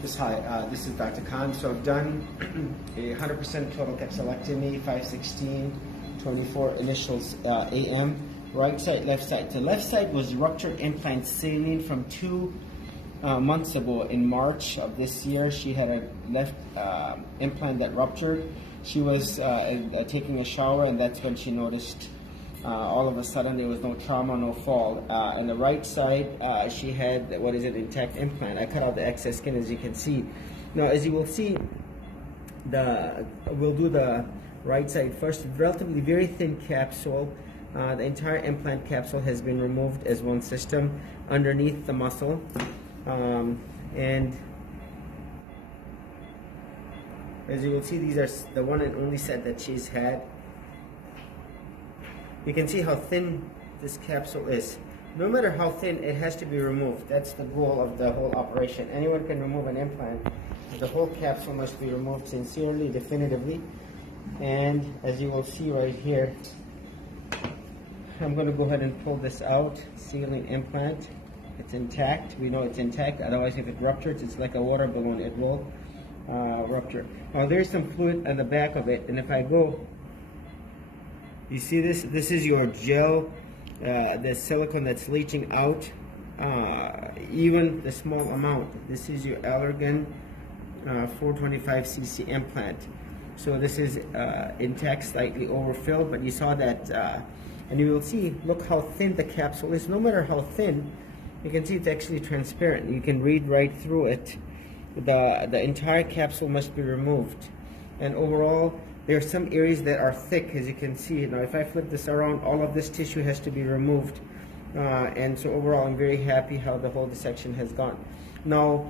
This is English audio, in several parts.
This is Dr. Khan. So I've done a 100% total capsulectomy, 5/16, 24 initials AM, right side, left side. The left side was ruptured implant saline from 2 months ago in March of this year. She had a left implant that ruptured. She was taking a shower, and that's when she noticed all of a sudden there was no trauma, no fall. On the right side, she had, intact implant. I cut out the excess skin, as you can see. Now, as you will see, we'll do the right side first. Relatively very thin capsule. The entire implant capsule has been removed as one system underneath the muscle. And as you will see, these are the one and only set that she's had. You can see how thin this capsule is. No matter how thin, it has to be removed. That's the goal of the whole operation. Anyone can remove an implant. The whole capsule must be removed sincerely, definitively. And as you will see right here, I'm going to go ahead and pull this out. Saline implant. It's intact. We know it's intact. Otherwise, if it ruptures, it's like a water balloon. It will rupture. Now, there's some fluid on the back of it. And if I go, you see this? This is your gel, the silicone that's leaching out, even the small amount. This is your Allergan 425cc implant. So this is intact, slightly overfilled, but you saw that, and you will see, look how thin the capsule is. No matter how thin, you can see it's actually transparent. You can read right through it. The entire capsule must be removed. And overall, there are some areas that are thick, as you can see. Now, if I flip this around, all of this tissue has to be removed. And so overall, I'm very happy how the whole dissection has gone. Now,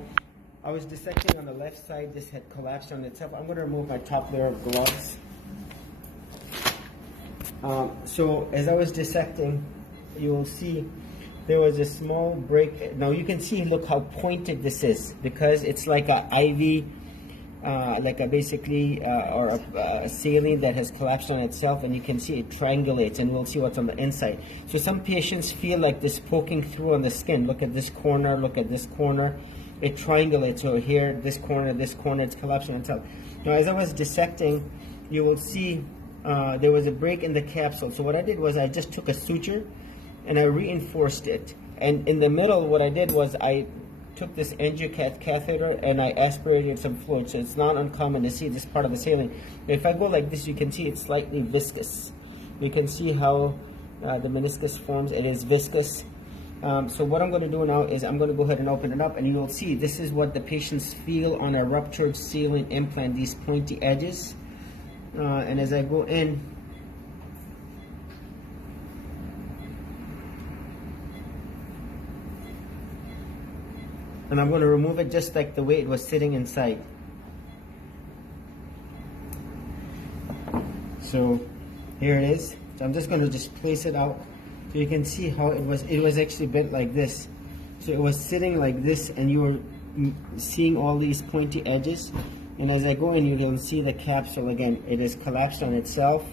I was dissecting on the left side. This had collapsed on itself. I'm going to remove my top layer of gloves. So as I was dissecting, you will see there was a small break. Now, you can see, look how pointed this is, because it's like an IV, like a saline that has collapsed on itself, and you can see it triangulates, and we'll see what's on the inside. So some patients feel like this poking through on the skin. Look at this corner, look at this corner. It triangulates. So here, this corner, it's collapsing on itself. Now, as I was dissecting, you will see there was a break in the capsule. So what I did was I just took a suture and I reinforced it. And in the middle, what I did was I took this angiocat catheter and I aspirated some fluid. So it's not uncommon to see this part of the saline. If I go like this, you can see it's slightly viscous. You can see how the meniscus forms. It is viscous. So what I'm going to do now is I'm going to go ahead and open it up, and you will see this is what the patients feel on a ruptured saline implant, these pointy edges. And as I go in, and I'm going to remove it just like the way it was sitting inside. So here it is. So I'm just going to just place it out. So you can see how it was actually bent like this. So it was sitting like this, and you were seeing all these pointy edges. And as I go in, you can see the capsule again. It is collapsed on itself,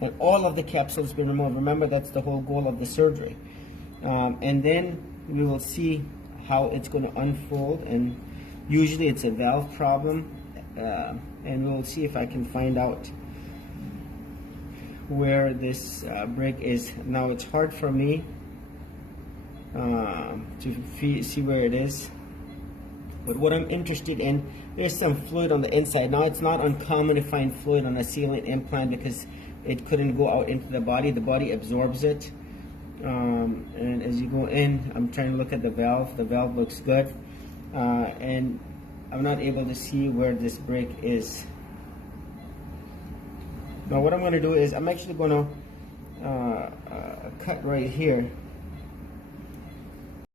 and all of the capsule has been removed. Remember, that's the whole goal of the surgery. And then we will see how it's going to unfold, and usually it's a valve problem, and we'll see if I can find out where this break is. Now, it's hard for me to see where it is, but what I'm interested in, there's some fluid on the inside. Now, it's not uncommon to find fluid on a saline implant because it couldn't go out into the body absorbs it. And as you go in, I'm trying to look at the valve looks good, and I'm not able to see where this break is. Now what I'm going to do is I'm actually going to cut right here